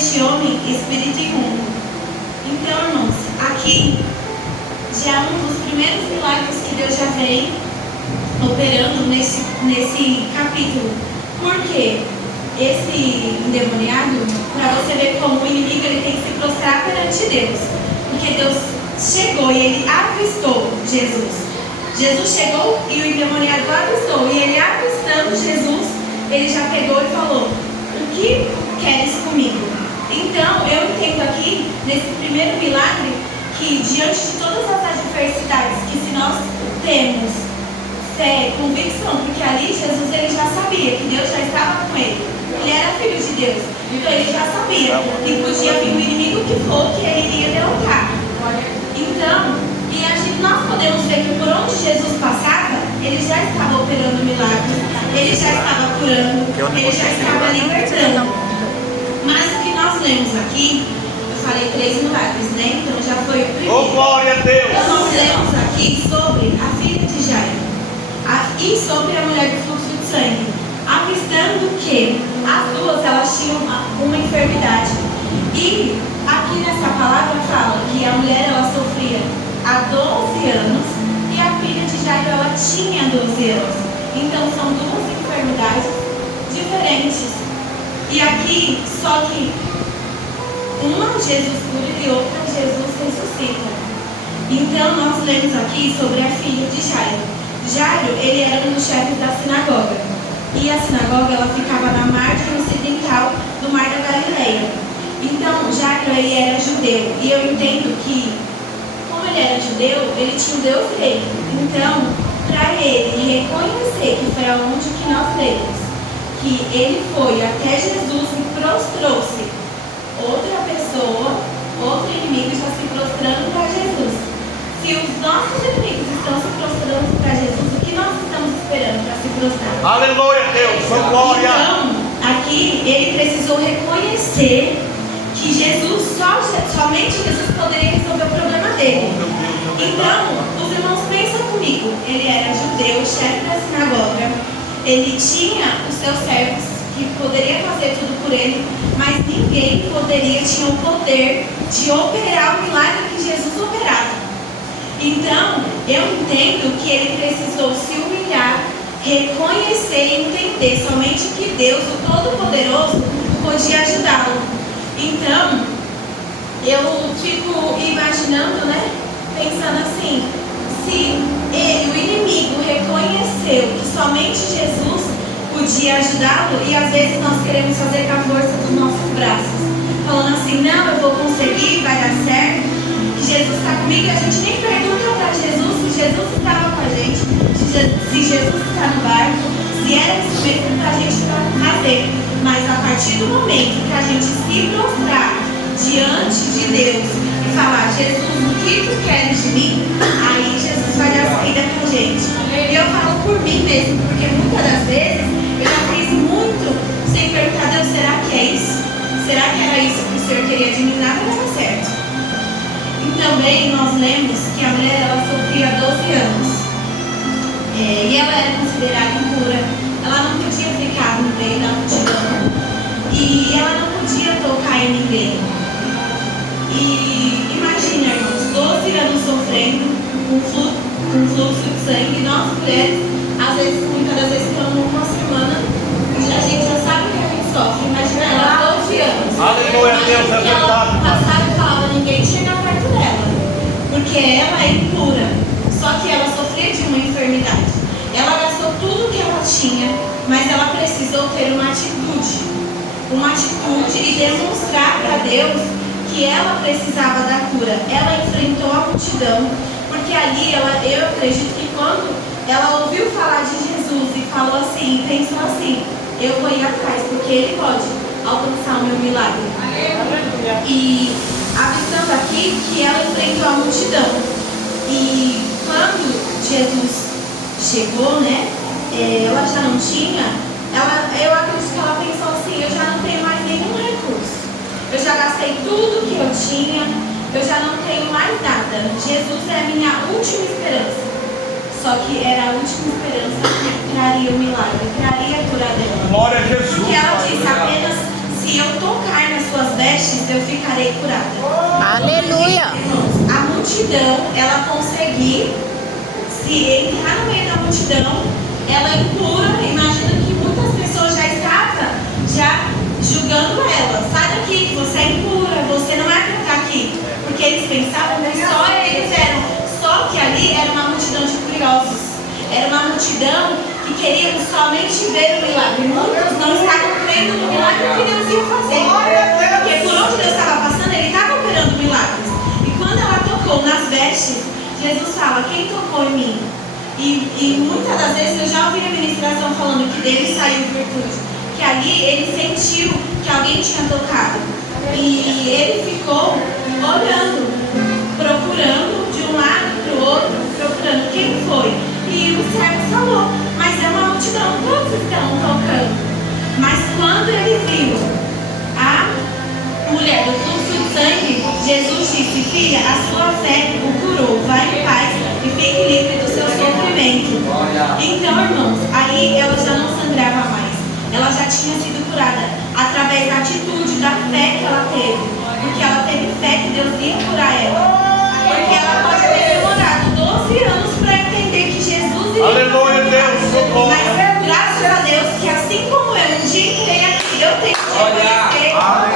deste homem espírito imundo. Então, irmãos, aqui já é um dos primeiros milagres que Deus já vem operando nesse capítulo. Por quê? Esse endemoniado, para você ver como o inimigo ele tem que se prostrar perante Deus. Porque Deus chegou e ele avistou Jesus. Jesus chegou e o endemoniado avistou. E ele avistando Jesus, ele já pegou e falou: o que queres comigo? Então, eu entendo aqui, nesse primeiro milagre, que diante de todas as adversidades, que se nós temos fé, convicção, porque ali Jesus ele já sabia que Deus já estava com ele. Ele era filho de Deus. Então ele já sabia que podia vir o inimigo que for, que ele iria derrotar. Então, nós podemos ver que por onde Jesus passava, ele já estava operando milagres, ele já estava curando, ele já estava libertando. Mas o que nós lemos aqui, eu falei 3 milagres, né? Então já foi o primeiro. Oh, glória a Deus! Então nós lemos aqui sobre a filha de Jairo e sobre a mulher do fluxo de sangue, avistando que as duas elas tinham uma enfermidade. E aqui nessa palavra fala que a mulher ela sofria há 12 anos e a filha de Jairo ela tinha 12 anos. Então são 2 enfermidades diferentes. E aqui, só que uma Jesus cura e outra Jesus ressuscita. Então nós lemos aqui sobre a filha de Jairo. Jairo, ele era um dos chefes da sinagoga. E a sinagoga ela ficava na margem ocidental do Mar da Galileia. Então Jairo ele era judeu. E eu entendo que ele era judeu, ele tinha um Deus rei. Então, para ele reconhecer que foi aonde que nós lemos, que ele foi até Jesus e prostrou-se, outra pessoa, outro inimigo está se prostrando para Jesus. Se os nossos inimigos estão se prostrando para Jesus, o que nós estamos esperando para se prostrar? Aleluia, Deus, glória! Então, aqui ele precisou reconhecer que Jesus, somente Jesus poderia resolver o problema dele. Então, os irmãos pensam comigo, ele era judeu, chefe da sinagoga, ele tinha os seus servos que poderia fazer tudo por ele, mas ninguém tinha o poder de operar o milagre que Jesus operava. Então, eu entendo que ele precisou se humilhar, reconhecer e entender somente que Deus, o Todo-Poderoso, podia ajudá-lo. Então, eu fico imaginando, né? Pensando assim, se ele, o inimigo, reconheceu que somente Jesus podia ajudá-lo, e às vezes nós queremos fazer com a força dos nossos braços, falando assim, não, eu vou conseguir, vai dar certo, que Jesus está comigo, e a gente nem pergunta para Jesus se Jesus estava com a gente, se Jesus está no barco, se era isso mesmo para a gente fazer. Mas a partir do momento que a gente se prostrar diante de Deus e falar, Jesus, o que tu queres de mim? Aí Jesus vai dar saída pra gente. E eu falo por mim mesmo, porque muitas das vezes eu já fiz muito sem perguntar, Deus, será que é isso? Será que era isso que o Senhor queria de mim? Nada dava certo. E também nós lemos que a mulher ela sofria 12 anos. E ela era considerada impura. Ela não podia ficar no meio da multidão. E ela não podia tocar em ninguém. E imagina, irmãos, 12 anos sofrendo com fluxo de sangue. Nós mulheres, às vezes, muitas das vezes, ficamos uma semana e a gente já sabe que a gente sofre. Imagina ela, 12 anos. Aleluia, Deus, é verdade. Ela passava e falava, ninguém chega perto dela, porque ela é impura. Só que ela sofria de uma enfermidade. Ela gastou tudo que ela tinha, mas ela precisou ter uma atitude e demonstrar para Deus que ela precisava da cura. Ela enfrentou a multidão, porque ali eu acredito que quando ela ouviu falar de Jesus e falou assim, pensou assim, eu vou ir atrás, porque ele pode alcançar o meu milagre. E avistando aqui que ela enfrentou a multidão. E quando Jesus chegou, né? Ela já não tinha, eu acredito que ela pensou assim, eu já não tenho mais nenhum recurso. Eu já gastei tudo que eu tinha, eu já não tenho mais nada. Jesus é a minha última esperança. Só que era a última esperança que traria o milagre, traria a cura dela. Glória a Jesus. Porque ela disse apenas, se eu tocar nas suas vestes, eu ficarei curada. Aleluia. A multidão, ela conseguir se entrar no meio da multidão, ela impura. Imagina que muitas pessoas já estavam julgando ela. Sai daqui, que você é impura, você não é para estar aqui. Porque eles pensavam que só eles eram. Só que ali era uma multidão de curiosos. Era uma multidão que queria somente ver o milagre. Muitos não estavam crendo no milagre que Deus ia fazer. Porque por onde Deus estava passando, Ele estava operando milagres. E quando ela tocou nas vestes, Jesus fala, quem tocou em mim? E muitas das vezes eu já ouvi a ministração falando que dele saiu virtude. Que ali ele sentiu que alguém tinha tocado. E ele ficou olhando, procurando de um lado para o outro, procurando quem foi. E o servo falou, mas é uma multidão, todos estão tocando. Mas quando ele viu a mulher do fluxo de sangue, Jesus disse, filha, a sua fé o curou, vai em paz e fique livre do seu sofrimento. Então, irmãos, aí ela já não sangrava mais. Ela já tinha sido curada através da atitude, da fé que ela teve. Porque ela teve fé que Deus ia curar ela. Porque ela pode ter demorado 12 anos para entender que Jesus iria Aleluia, Deus, socorro. Mas graças a Deus que assim como eu um dia entrei aqui, eu tenho que reconhecer, ela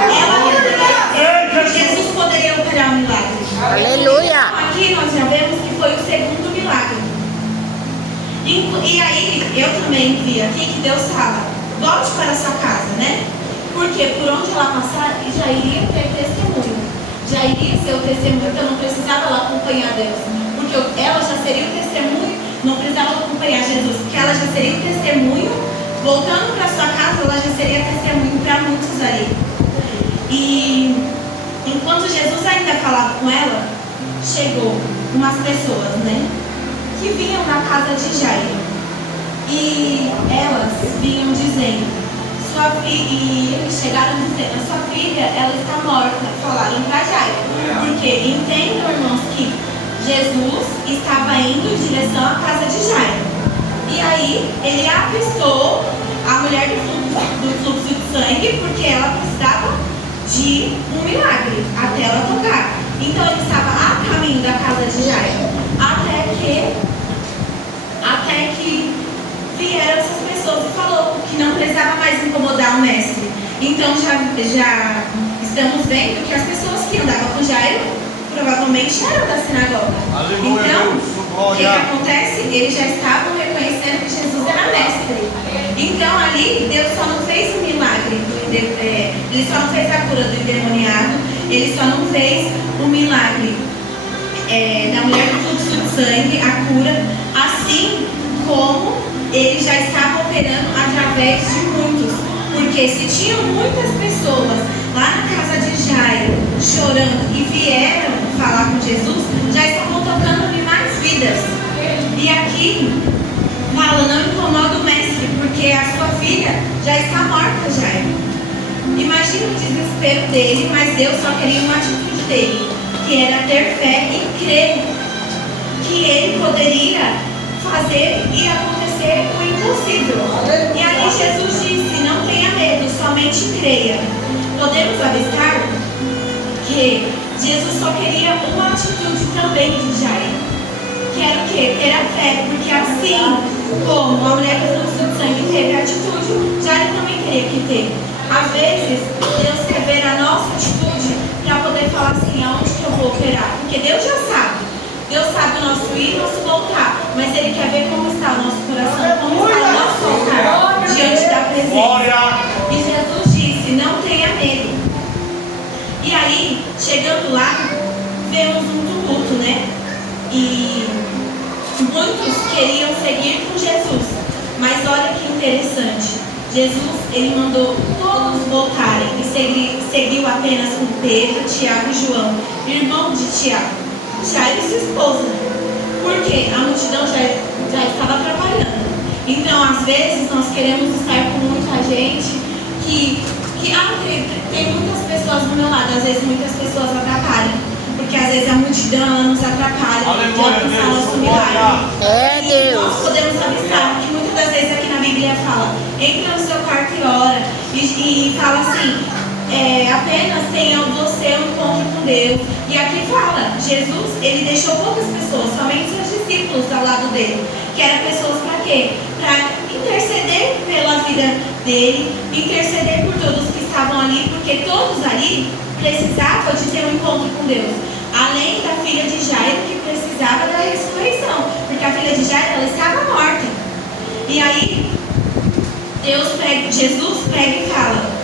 reconheceu que Jesus poderia operar um milagre. Aleluia. Aqui nós já vemos que foi o segundo milagre. E aí eu também vi aqui que Deus fala, volte para a sua casa, né? Porque por onde ela passar, já iria ter testemunho. Já iria ser o testemunho, então não precisava ela acompanhar Deus. Porque ela já seria o testemunho, não precisava acompanhar Jesus, porque ela já seria o testemunho. Voltando para sua casa, ela já seria testemunho para muitos ali. E enquanto Jesus ainda falava com ela, chegou umas pessoas, né? Que vinham da casa de Jairo. E elas vinham dizendo, sua filha, e eles chegaram dizendo, a sua filha, ela está morta. Falaram para Jairo. Porque entendam, irmãos, que Jesus estava indo em direção à casa de Jairo. E aí, ele avistou a mulher do fluxo de sangue, porque ela precisava de um milagre, até ela tocar. Então, ele estava a caminho da casa de Jairo. Até que vieram essas pessoas e falou que não precisava mais incomodar o mestre. Então já estamos vendo que as pessoas que andavam com Jairo provavelmente eram da sinagoga. Aleluia, Então, Deus, o que acontece? Eles já estavam reconhecendo que Jesus era mestre. Então ali Deus só não fez um milagre, ele só não fez a cura do endemoniado, ele só não fez o milagre da mulher do fluxo de sangue, a cura, assim como ele já estava operando através de muitos. Porque se tinham muitas pessoas lá na casa de Jairo chorando e vieram falar com Jesus, já estavam tocando em mais vidas. E aqui fala, não incomoda o mestre, porque a sua filha já está morta, Jairo. Imagina o desespero dele, mas Deus só queria uma atitude dele, que era ter fé e crer que ele poderia fazer e acontecer o impossível. E aí Jesus disse, não tenha medo, somente creia. Podemos avistar que Jesus só queria uma atitude também de Jairo, que era o quê? Ter a fé, porque assim como a mulher do fluxo de sangue teve a atitude, Jairo também teria que ter. Às vezes, Deus quer ver a nossa atitude para poder falar assim, aonde que eu vou operar? Porque Deus já sabe. Deus sabe o nosso ir e o nosso voltar. Mas Ele quer ver como está o nosso coração, como está o nosso altar diante da presença. E Jesus disse, não tenha medo. E aí, chegando lá, vemos um tumulto, né? E muitos queriam seguir com Jesus. Mas olha que interessante. Jesus, ele mandou todos voltarem e seguiu apenas com Pedro, Tiago e João, irmão de Tiago, Jairo e sua esposa. Porque a multidão já estava atrapalhando. Então, às vezes, nós queremos estar com muita gente que tem muitas pessoas do meu lado, às vezes muitas pessoas atrapalham. Porque às vezes a multidão ela nos atrapalha de alcançar nosso milagre. É, Deus. Nós podemos avistar que muitas das vezes aqui na Bíblia fala, entra no seu quarto e ora. E fala assim, apenas tenha você um encontro com Deus. E aqui fala, Jesus, ele deixou poucas pessoas, somente seus discípulos ao lado dele. Que eram pessoas para quê? Para interceder pela vida dele, interceder por todos que estavam ali, porque todos ali precisavam de ter um encontro com Deus. Além da filha de Jairo, que precisava da ressurreição, porque a filha de Jairo, ela estava morta. E aí, Jesus pega e fala,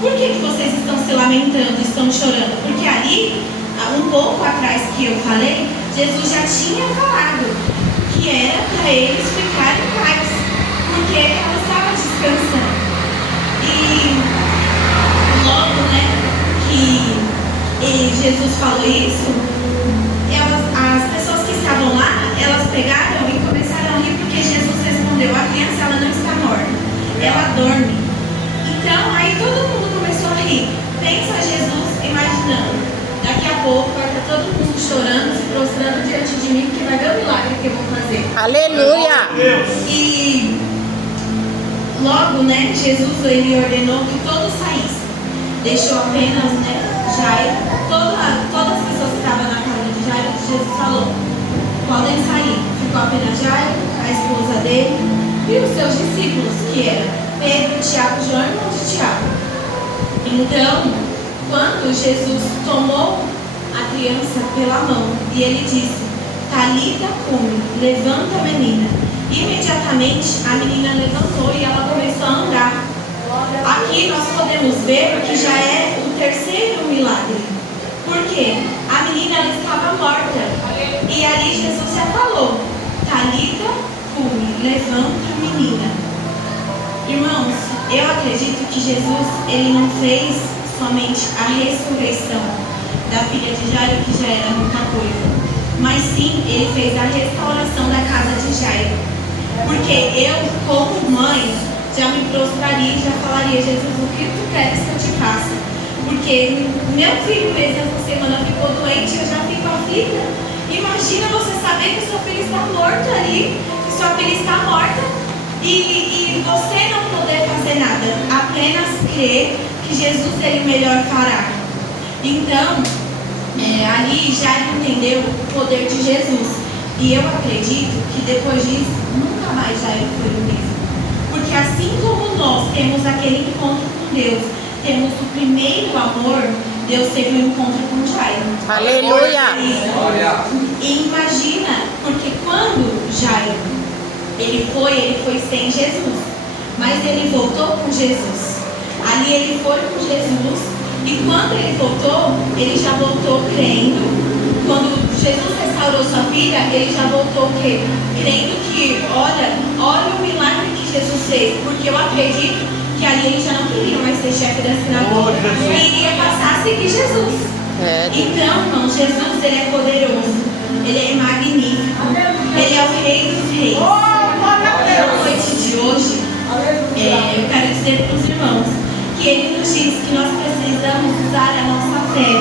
por que vocês estão se lamentando, estão chorando? Porque ali, um pouco atrás que eu falei, Jesus já tinha falado que era para eles ficarem em paz, porque ela estava descansando. E logo, que Jesus falou isso, as pessoas que estavam lá, elas pegaram e começaram a rir, porque Jesus respondeu, a criança ela não está morta, ela dorme. Então, aí todo mundo começou a rir. Pensa Jesus imaginando, daqui a pouco vai estar todo mundo chorando, se prostrando diante de mim, porque vai ver o milagre que eu vou fazer. Aleluia! E logo, Jesus, ele ordenou que todos saíssem. Deixou apenas, Jairo, todas as pessoas que estavam na casa de Jairo, Jesus falou, podem sair. Ficou apenas Jairo, a esposa dele e os seus discípulos, que eram Pedro, Tiago, João, irmão de Tiago. Então, quando Jesus tomou a criança pela mão e ele disse, Talita cumi, levanta a menina. Imediatamente a menina levantou e ela começou a andar. Aqui nós podemos ver que já é o terceiro milagre. Por quê? A menina ela estava morta. E ali Jesus já falou, Talita cumi, levanta a menina. Irmãos, eu acredito que Jesus, ele não fez somente a ressurreição da filha de Jairo, que já era muita coisa, mas sim, ele fez a restauração da casa de Jairo. Porque eu, como mãe, já me prostraria e já falaria, Jesus, o que tu queres que eu te faça? Porque meu filho mesmo essa semana ficou doente, eu já fico aflita. Imagina você saber que sua filha está morta ali, que sua filha está morta, e você não poder fazer nada, apenas crer que Jesus ele melhor fará. Então, ali já entendeu o poder de Jesus. E eu acredito que depois disso, nunca mais Jairo foi o mesmo. Porque assim como nós temos aquele encontro com Deus, temos o primeiro amor, Deus teve um encontro com Jairo. Aleluia! E imagina, porque quando Jairo ele foi sem Jesus, mas ele voltou com Jesus. Ali ele foi com Jesus, e quando ele voltou, ele já voltou crendo. Quando Jesus restaurou sua filha, ele já voltou crendo que, olha o milagre que Jesus fez, porque eu acredito que ali ele já não queria mais ser chefe da sinagoga, ele iria passar a seguir Jesus. Então, irmão, Jesus ele é poderoso, ele é magnífico, ele é o Rei dos Reis. Na noite de hoje, eu quero dizer para os irmãos que ele nos diz que nós precisamos usar a nossa fé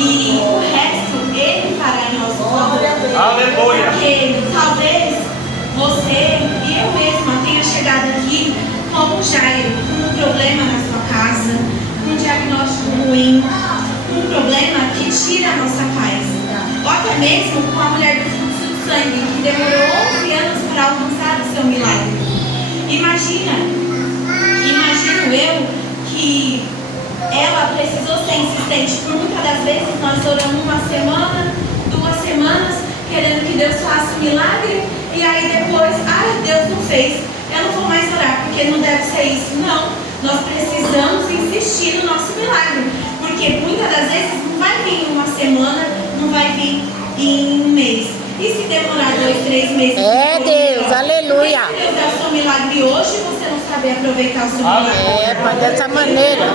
e o resto ele fará em nosso favor. Aleluia! Porque talvez você e eu mesma tenha chegado aqui como Jairo, com um problema na sua casa, com um diagnóstico ruim, um problema que tira a nossa paz, ou até mesmo com a mulher do fluxo de sangue que demorou 11 anos para alcançar o seu milagre. Imagino eu que ela precisou ser insistente. Por muitas das vezes nós oramos uma semana, 2 semanas, querendo que Deus faça um milagre, e aí depois, Deus não fez, eu não vou mais orar, porque não deve ser isso. Não, nós precisamos insistir no nosso milagre, porque muitas das vezes não vai vir em uma semana, não vai vir em um mês. E se demorar 2, 3 meses? Deus, aleluia. Se Deus der o seu milagre hoje, você não sabe aproveitar o seu milagre. Mas dessa maneira.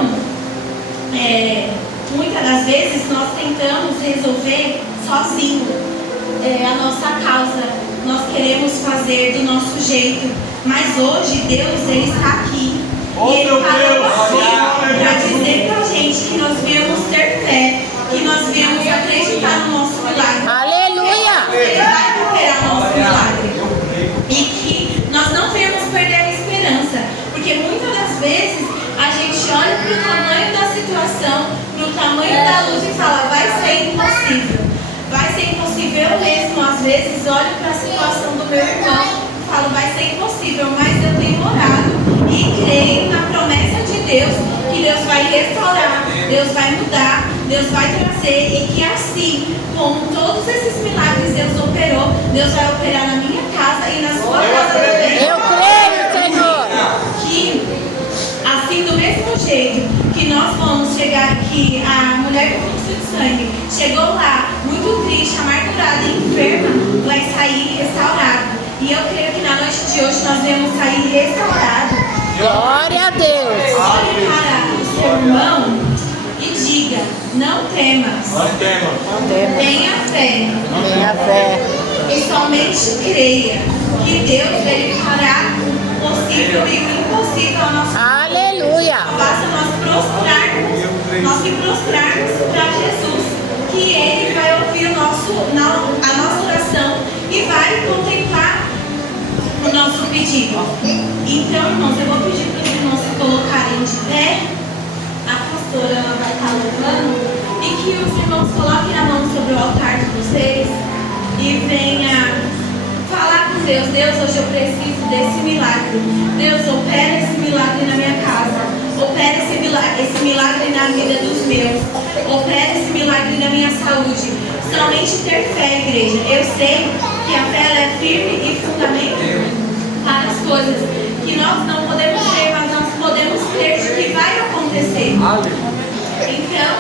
Muitas das vezes nós tentamos resolver sozinho a nossa causa. Nós queremos fazer do nosso jeito. Mas hoje Deus ele está aqui. E Ele parou aqui para dizer para a gente que nós viemos ter fé, que nós viemos acreditar no nosso milagre. Aleluia! Ele vai operar nosso milagre. E que nós não viemos perder a esperança. Porque muitas das vezes a gente olha para o olho para a situação do meu irmão e falo, vai ser impossível, mas eu tenho orado e creio na promessa de Deus, que Deus vai restaurar, Deus vai mudar, Deus vai trazer, e que assim, como todos esses milagres Deus operou, Deus vai operar na minha casa e na sua casa também. Eu creio, Senhor. Que assim, do mesmo jeito que nós vamos chegar aqui, a mulher do fluxo de sangue chegou lá, muito triste, amargurada e enferma, vai sair restaurada. E eu creio que na noite de hoje nós vamos sair restaurados. Glória a Deus. Olhe para o seu irmão e diga, não temas, Não tema. Não temos. tenha fé Tenha fé. e somente creia que Deus ele fará o possível e o impossível ao nosso Aleluia. Basta nós se prostrarmos para Jesus, que Ele vai ouvir a nossa oração e vai contemplar o nosso pedido. Então, irmãos, eu vou pedir para os irmãos se colocarem de pé. A pastora ela vai estar louvando e que os irmãos coloquem a mão sobre o altar de vocês e venha falar com Deus. Deus, hoje eu preciso desse milagre. Deus, opera esse milagre na minha casa. Opera esse milagre na vida dos meus. Opera esse milagre na minha saúde. Somente ter fé, igreja. Eu sei que a fé ela é firme e fundamento para as coisas que nós não podemos ver, mas nós podemos crer de que vai acontecer. Então,